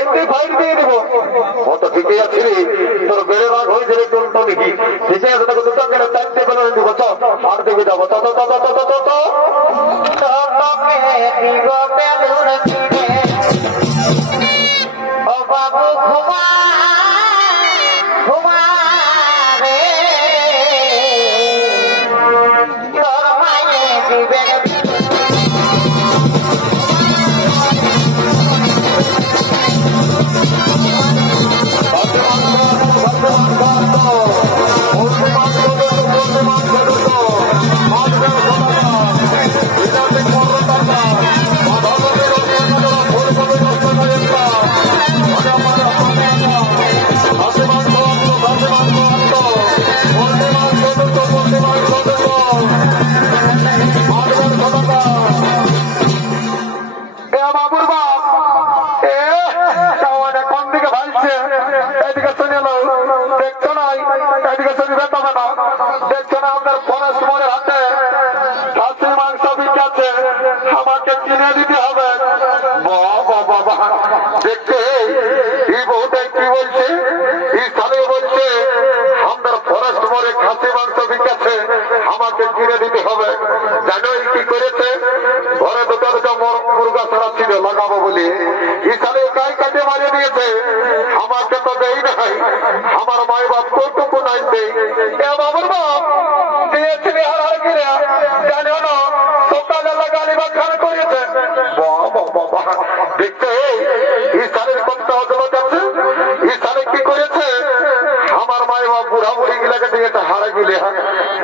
Hindi file दिए দিব ও তো ঠিকই আছে রে তোর বেড়ে ভাগ হয়েছে রে কোন তো দেখি ঠিক আছে তোকে দুটো কেন চারটে বেলা দিব তো আর দেখে যাবো তো তো তো তো তো তো তো তোকে দিব বেলুন কিনে ও বাবু ঘুমা ঘুমা রে তোর মায়ে দিবে लगाबो बोले साले गाय काटे मारे दिए हमारे तो दे नहीं हमारा माई बाप को टुकु नहीं दे बाबुर बाप दिए हर हर गिरा जाने ना सकाल लगाने का खान करिए बाबा देखते साले कत हजल जाচ্ছে साले की করেছে আমার মাই বাপ বুড়া বুড়ি গিলাকে দিয়েছে হারে গিলে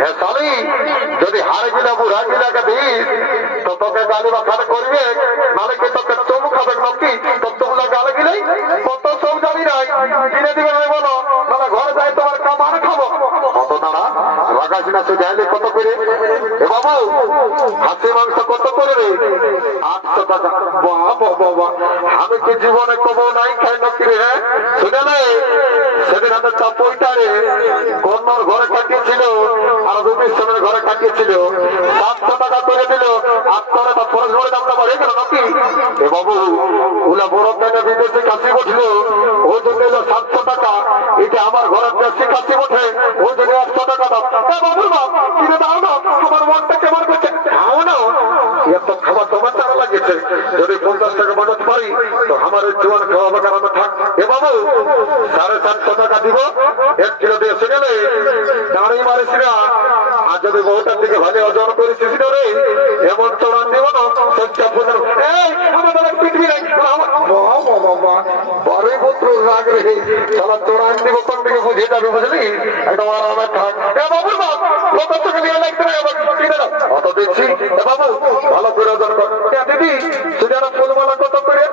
হ্যাঁ সালি যদি হারে গিলা বুড়া গিলাকে দিস তো তোকে গালি বা খান করবে নালে কি তোকে চমু খাবে নাকি তো তোমরা গালে গিলাই কত সব জানি নাই কিনে দিবে না বলো না ঘরে যাই তোমার কামান খাবো কত দাঁড়া লাগাছি না তুই যাইলে কত করে এ বাবু হাসি মাংস কত করে রে 800 টাকা বাবা বাবা আমি কি জীবনে কবো নাই খাই নাকি রে হ্যাঁ শুনে নে সেদিন আমাদের চাপইটারে কন্যার ঘরে কাটিয়েছিল আর রবির সামনে ঘরে কাটিয়েছিল 700 টাকা করে দিল আপনারা বা ফরজ ঘরে দামটা বাড়ে গেল নাকি এ বাবু ওলা বড় টাকা বিদেশে কাশি বসল ওই জন্য 700 টাকা এটা আমার ঘরের দেশে কাশি বসে ওই জন্য 100 টাকা দাম বাবুর বাপ কিনে দাও না আমার মনটা কেমন করছে খাও না এত খাবার তোমার তারা লাগেছে যদি 50 টাকা বাজাতে পারি তো আমার ওই জোয়ান খাওয়া বাগানো থাক এ বাবু 750 টাকা দিব 1 কিলো দিয়ে এসে গেলে দাঁড়িয়ে মারিস না আর যদি বহুটার দিকে ভালো অর্জন করেছিস রে এমন চড়ান দিব না সচ্চা ফুলের আমাদের পৃথিবী নাই বড়ই পুত্র রাগ রে সারা চড়ান দিব কোন দিকে বুঝে যাবে বুঝলি একদম আরামে থাক এ বাবুর বাপ কত টাকা দিয়ে লাগবে না অত দিচ্ছি এ বাবু ভালো করে অর্জন কর দিদি সুজানা ফুলমালা কত করে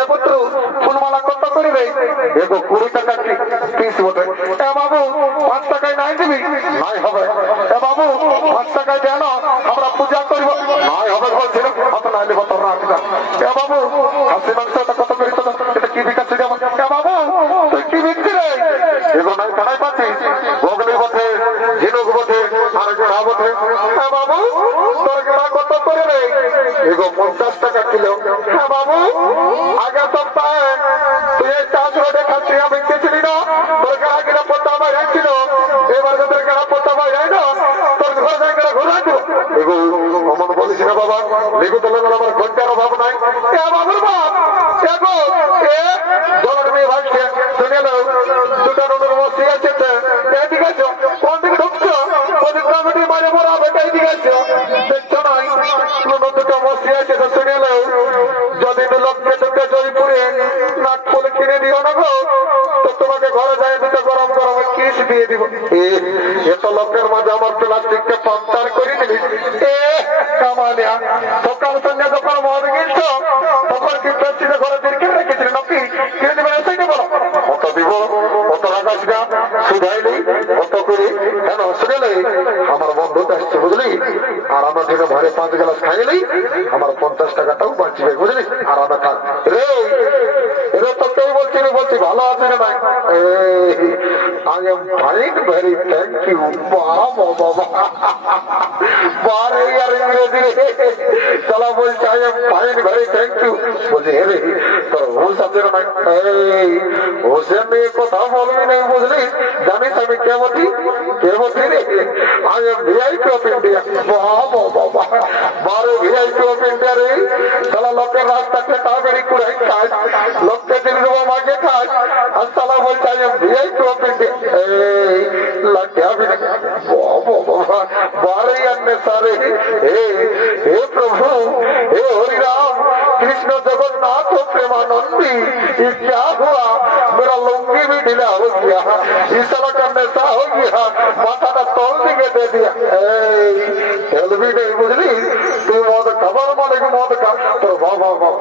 এ পুত্র ফুলমালা কত করে রে এগো 20 টাকা পিস বটে এ বাবু 5 টাকায় নাই দিবি নাই হবে এ বাবু 5 টাকায় দেন আমরা পূজা করব নাই হবে বলছিল অত নাই দেব তোর রাখা এ বাবু হাসি মাংসটা কত করে তো এটা কি বিকাশ যাব এ বাবু তুই কি বিক্রি রে এগো নাই কানাই পাচ্ছি বগলি বটে ঝিনুক বটে আর জোড়া বটে এ বাবু তোর গড়া কত করে রে এগো 50 টাকা কিলো হ্যাঁ বাবু আগে সপ্তাহে তুই এই চাষ রোডে খাচ্ছি আমি বিক্রেছিলি না তোর গড়া কিনা পোতা ভাই ছিল এবার তোর গড়া পোতা ভাই যায় না তোর ঘর যাই গড়া ঘুরা দিব এগো অমন বলিস না বাবা লেগু তোলে আমার ঘন্টার অভাব নাই এ বাবুর বাপ এগো এ জলের মেয়ে ভাইছে শুনে নাও দুটা নদীর মধ্যে আছে এদিকে আছো কোন দিকে ঢুকছো ওদিক কমিটি মারে বড় বেটা এদিকে আছো দেখছো নাই দুটো মধ্যে আছে তো শুনে নাও যদি লোককে ঢুকে জয়পুরে নাক ফুল কিনে দিও না গো তো তোমাকে ঘরে যায় দুটো গরম গরম কিস দিয়ে দিব এত লোকের মাঝে আমার প্লাস্টিককে পাম্পার করে দিলি কামালিয়া সকাল সন্ধ্যা দোকান মদ কিনছো তখন কি প্লাস্টিকের ঘরে দিয়ে কিনে রেখেছিল নাকি কিনে দিবেন এসে বলো কত দিব কত রাখাস না শুধাইলি কত করে কেন শুনেলে আমার বন্ধুটা আসছে বুঝলি আর আমার থেকে ঘরে 5 গ্লাস খাইলেই আমার 50 টাকাটাও বাঁচবে বুঝলি আর আমরা থাক রে এরা তো কেউ বলছি ভালো আছে রে ভাই? I am fine, very thank you. বাবা বাবা বারে আর ইংরেজি রে চলা বলছে I am fine, very thank you. বলছে হে রে তোর হোস আছে রে ভাই? হোসেন নিয়ে কথা বলবি নেই বুঝলি? জানিস আমি কে বলছি? কে বলছি রে? I am VIP of India. বাবা বাবা বারে VIP of India রে চলা লোকের রাস্তাতে তাড়াতাড়ি করে খাস, লোককে দিন দেবো মাকে খাস, আর চলা বলছে I am VIP of India. बारे अन्य सारे हे प्रभु हे हरि राम कृष्ण जगन्नाथ प्रेमानंदी ये क्या हुआ? मेरा लुंगी भी ढीला हो गया, ईसा का नशा हो गया, माथा का तोल दिखे दे दिया। भी नहीं बुझली तुम मद खबर माने की मद खा तो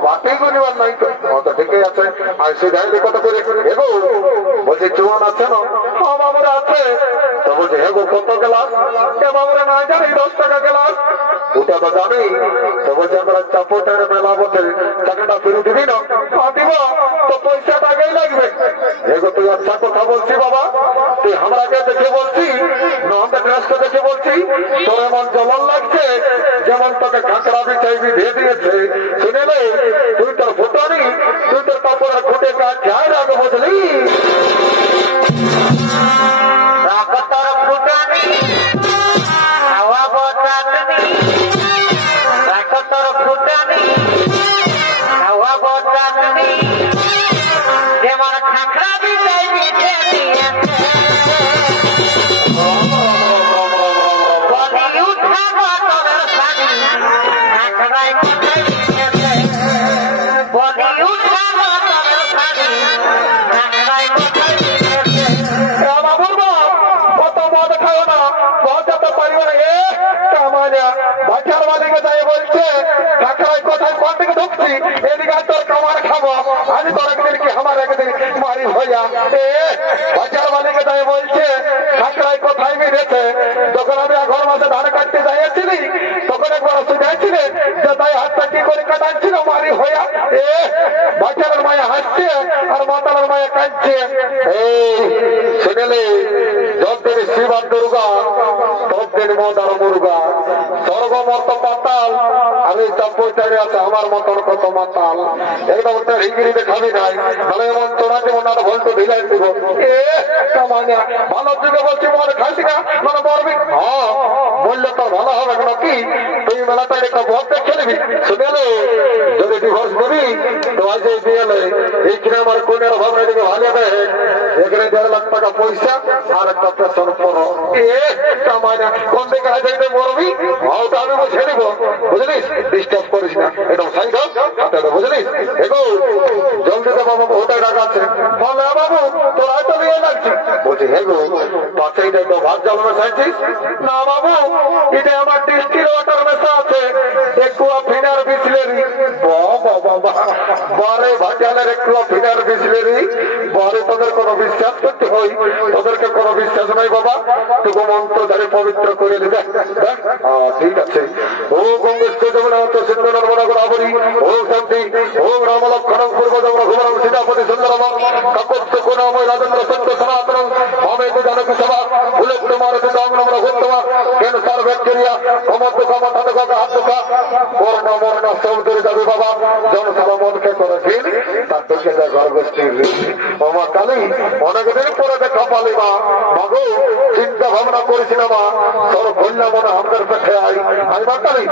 बाकी को निवार नहीं तो मत ठीक আছে আর সিধাই কথা করে এগো বলছে চুয়ান আছে না? হ্যাঁ বাবুরা আছে। তো বলছে এগো কত গ্লাস? এ বাবুরা না জানি 10 টাকা গ্লাস। ওটা তো জানি। তো বলছে আমরা চাপটের মেলা বসে টাকাটা ফেরত দিবি না? দিব তো পয়সা টাকাই লাগবে। এগো তুই আচ্ছা কথা বলছি বাবা, তুই আমরাকে দেখে বলছি না আমরা গ্রাসকে দেখে বলছি তোর এমন জমন লাগছে যেমন তোকে কাঁকড়া বিছাইবি দিয়ে দিয়েছে। শুনে নে তুই তোর ফুটানি তুই তোর কাপড়ের খুঁটে কাজ যায় রাখো বুঝলি? বাজার মালিকে তাই বলছে কাঁকড়ায় কোথায় মেরেছে। যখন আমি ঘর মাসে ধান কাটতে যাইছিলি তখন একবার শুনেছিলে যে তাই হাতটা কি করে কাটাচ্ছিল মারি হইয়া। বাচ্চার মায়া হাসছে আর মাতালের মায়া কাঁদছে। শুনেলে যতদিন শিব আর দুর্গা ততদিন মদ আর মুরগা, স্বর্গ মত পাতাল আর এই চাপ্পইটারে আছে আমার মতন কত মাতাল। একদম হিগিরিতে খাবি নাই তাহলে এমন তোরা দিব না ভল্ট ঢিলাই দিব। ভালো যুগে বলছি মদ খাইছি না মানে মরবি। হ্যাঁ বললে তোর ভালো হবে না কি? তুই মেলাটাই একটা ভোট দেখে নিবি। শুনেলে যদি ডিভোর্স দিবি তো আজ এই বিয়েলে এইখানে আমার কোনের ভাবনা দিকে ভালো দেয়। এখানে 1.5 লাখ টাকা পয়সা আর একটা পেশন পড়ো কোন দিকে যাইতে মরবি ওটা আমি বুঝে নিব বুঝলিস? ডিস্টার্ব করিস না একদম সাইড বুঝলিস? এগো জলদিতে বাবু ওটা টাকা আছে বলে বাবু তোর হয়তো নিয়ে লাগছি। বলছি হেগো পাশে এটা তো ভাত জল মেশাইছিস? না বাবু এটা আমার ডিস্টিল ওয়াটার মেশা আছে একটু ফিনার বিসলেরি। বারে ভাটালের একটু ফিনার বিসলেরি বারে তোদের কোনো বিশ্বাস করতে হয়? তোদেরকে কোনো বিশ্বাস নাই বাবা, তোকে মন্ত্র ধরে পবিত্র করে নেবে। ঠিক আছে। ও গঙ্গেশ্বর জগন্নাথ সিদ্ধ নর্মদা গোদাবরী ও শান্তি ও রাম লক্ষণ পূর্ব রঘুবরম সীতাপতি সুন্দরম কাকত্য কোণময় রাজেন্দ্র সত্য সনাতন মমেতু জানকী সভা উল্লেখ মারতি দামনম রঘুত্তম ক্যান্সার ব্যাকটেরিয়া কমত কমত হাতুকা বর্ণ বর্ণ সব দূরে যাবে বাবা। জনসভা মনকে করেছিল তার দেখে যায় গর্ভস্থির আমার কালী অনেকদিন পরে দেখা পালি মা মাগো চিন্তা ভাবনা করেছি না মা তোর কন্যা মনে আমাদের পেটে আই মা কালী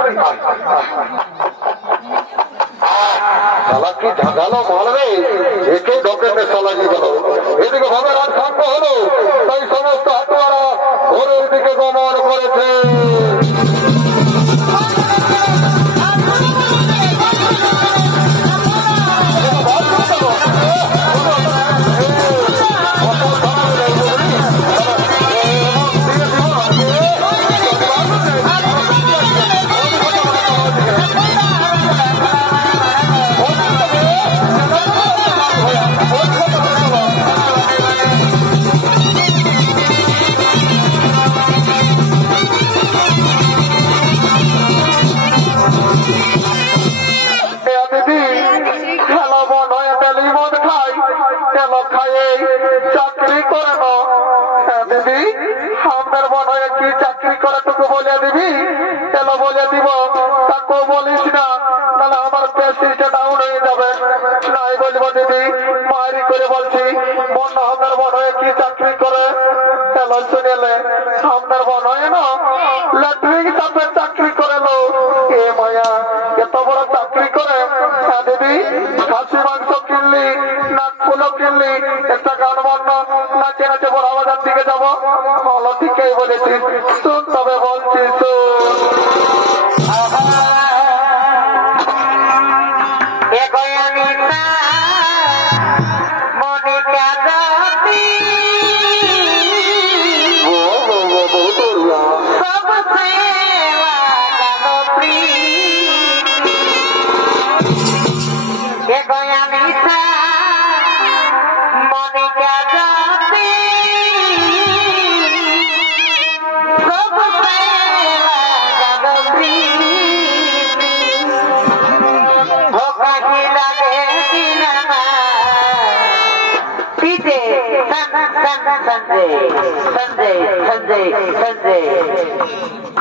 কি ঝাঁঝালো মারবে একে ঢোকে নেশা লাগিয়ে গেল। এদিকে ভাবে রাত সাঙ্গ হলো তাই সমস্ত হাতুয়ারা ঘরের দিকে গমন করেছে। চাকরি করে না। হ্যাঁ দিদি, আপনার মনে হয় কি চাকরি করে তোকে বলে দিবি? এলো বলে দিব, তাকেও বলিস না, তাহলে আমার প্রেস্টিজটা ডাউন হয়ে যাবে। নাই বলবো দিদি, মারি করে বলছি, মনে আপনার মনে হয় কি চাকরি করে? এলো শুনেলে আপনার মনে হয় না ল্যাট্রিন সাপের চাকরি করে লো। এ মায়া, এত বড় চাকরি করে। হ্যাঁ দিদি, খাসি মাংস কিনলি, নাক ফুলো কিনলি, একটা গান বান্না নাচে নাচে বড় বাজার দিকে যাবো। ভালো ঠিকই বলেছিস, শুন তবে বলছি শুন।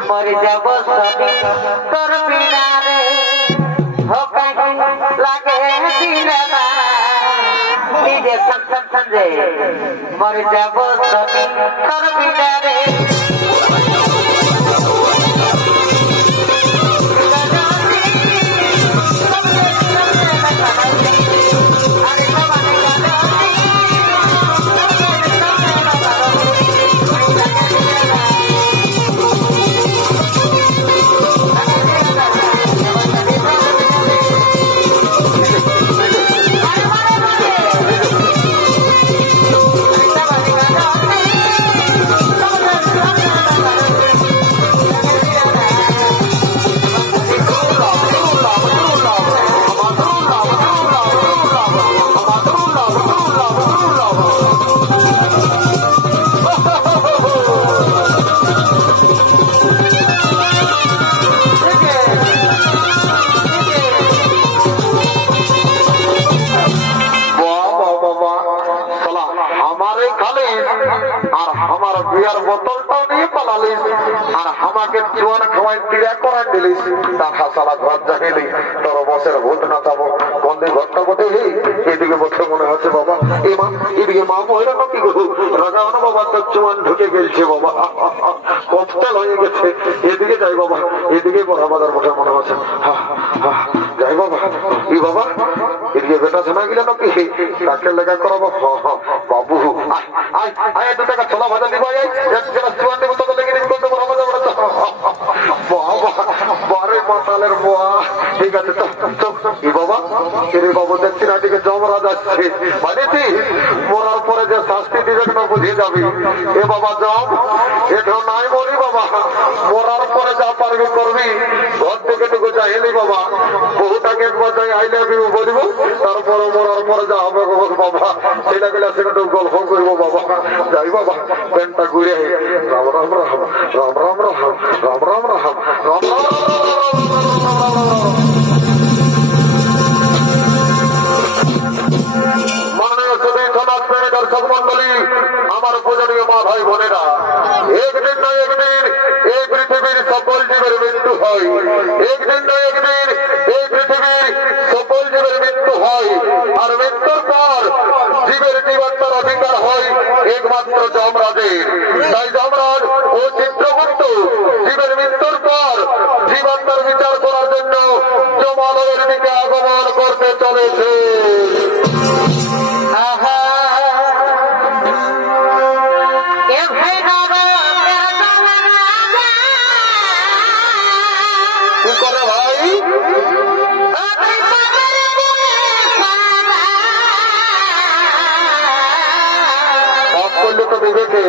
মরে যাব সবই তোর বিনা রে, লাগে দিনা নিজে সঞ্জয়। মরে যাব সবই তোর বিনা রে। বিয়ার বোতলটাও নিয়ে পালালিস, আর আমাকে জোয়ান খাওয়াই ক্রিয়া করাই দিলিস। টাকা সালা ঘর জানিলি, তোর বসের ভূত নাচাবো। বন্ধে ঘরটা বটে, এদিকে বসে মনে হচ্ছে বাবা এ মা, এদিকে মা মহিলা কি করবো রাজা হনো বাবা, তোর জোয়ান ঢুকে গেলছে বাবা, কপ্তাল হয়ে গেছে। এদিকে যাই বাবা, এদিকে বড় বাজার বসে মনে হচ্ছে। যাই বাবা, ই বাবা এদিকে বেটা শোনা গেল নাকি, তাকে লেখা করাবো। বাবু আয় আয়, 2 টাকা ছোলা ভাজা দিব, জোয়ান দেবো তোকে লেগে দিবি, বড় বাজার বড় বাবা বারে মাতালের বোয়া। ঠিক আছে বাবা, এরে বাবু দেখছি না এদিকে যমরাজ আসছে, মানেছি মরার পরে যে শাস্তি দিবে না বুঝে যাবি। এ বাবা জম, এটা নাই বলি বাবা, মরার পরে যা পারবি করবি। ঘর থেকে টুকু যাইলি বাবা, বহুটাকে একবার যাই আই লাভ ইউ বলবো, তারপরে মরার পরে যা হবে বাবা সেটা গেলে সেটা তো গল্প করবো বাবা। যাই বাবা, প্যান্টটা ঘুরে রাম রাম রাম রাম রাম রাম রাম রাম রাম রাম রাম। মাননীয় সুধী সমাজ প্রেমী দর্শক মন্ডলী, আমার পূজনীয় মা ভাই বোনেরা, একদিন না একদিন এই পৃথিবীর সকল জীবের মৃত্যু হয়। একদিন না একদিন এই পৃথিবীর সকল জীবের মৃত্যু হয়, আর মৃত্যুর পর জীবের জীবনটার অধিকার হয় একমাত্র যমরাজের। তাই যমরাজ ও চিত্রগুপ্ত জীবের মৃত্যুর পর জীবনটার বিচার করার জন্য যমালয়ের দিকে আগমন করতে চলেছে। কি করে ভাই? পাপ করলে তো বিবেকে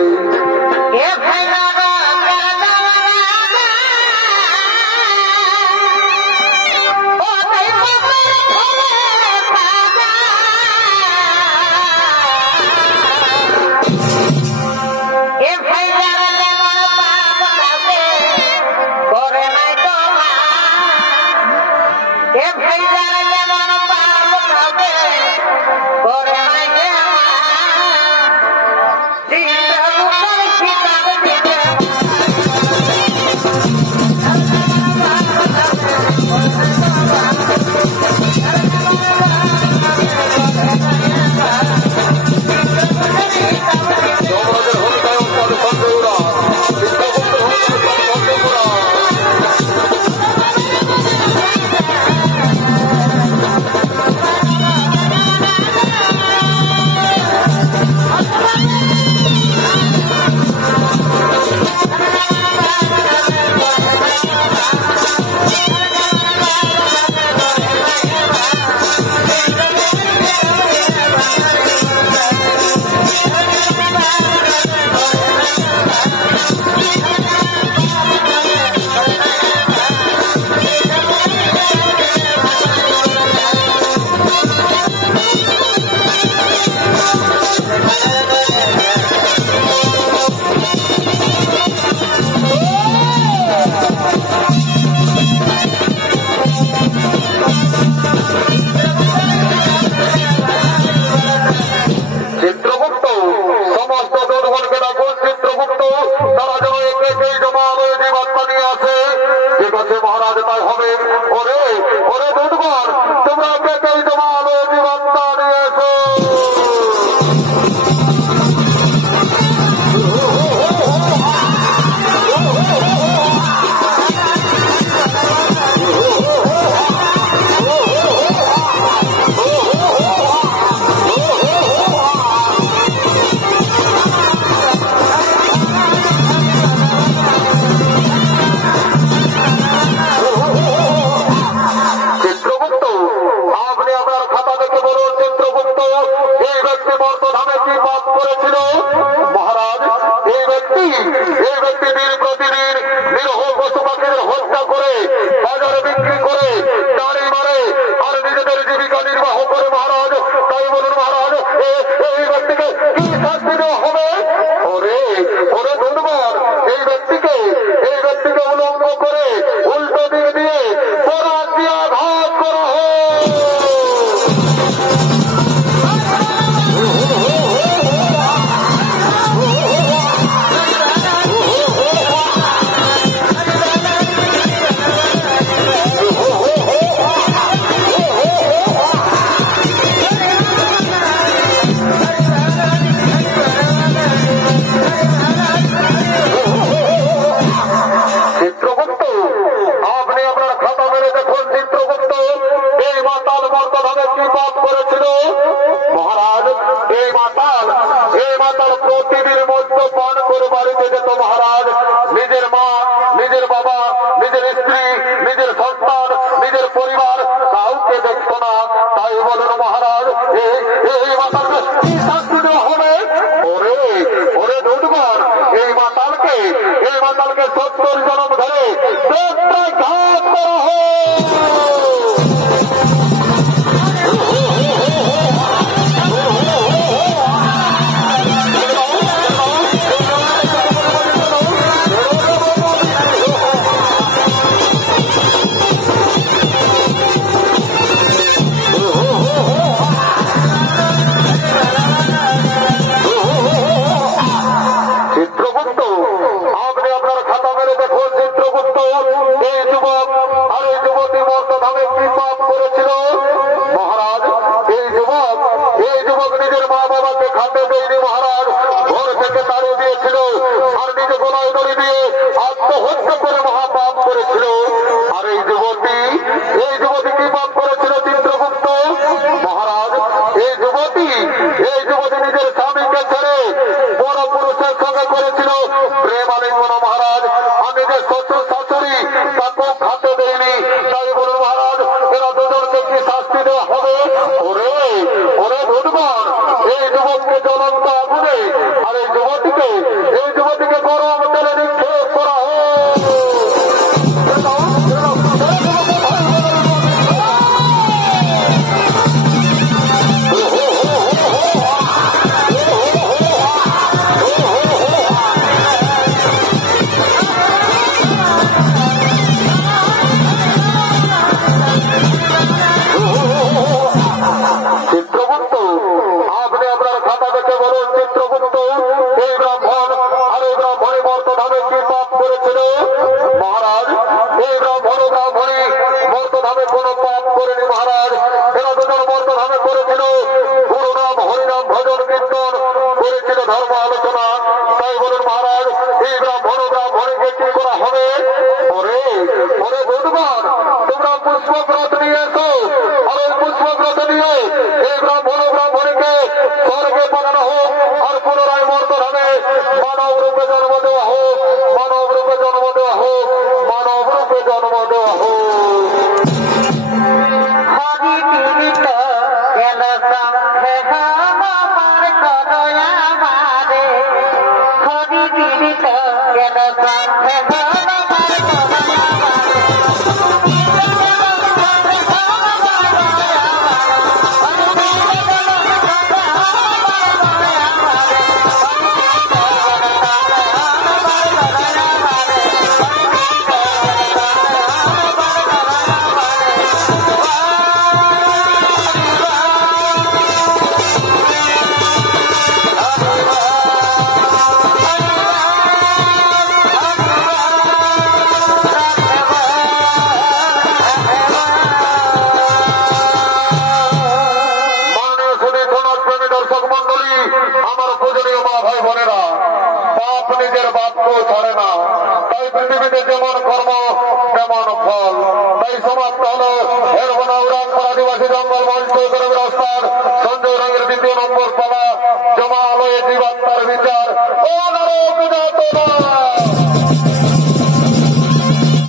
ছাড়ে না। তাই পৃথিবীতে যেমন কর্ম তেমন ফল। তাই সমাপ্ত হলো হেরবনা উড়ানপাড়া আদিবাসী জঙ্গল মঞ্চ করে রাস্তার সঞ্জয় রঙের 2য় নম্বর পালা। জমা আলোয় জীবাত্মার বিচার। ও নরক যাতনা।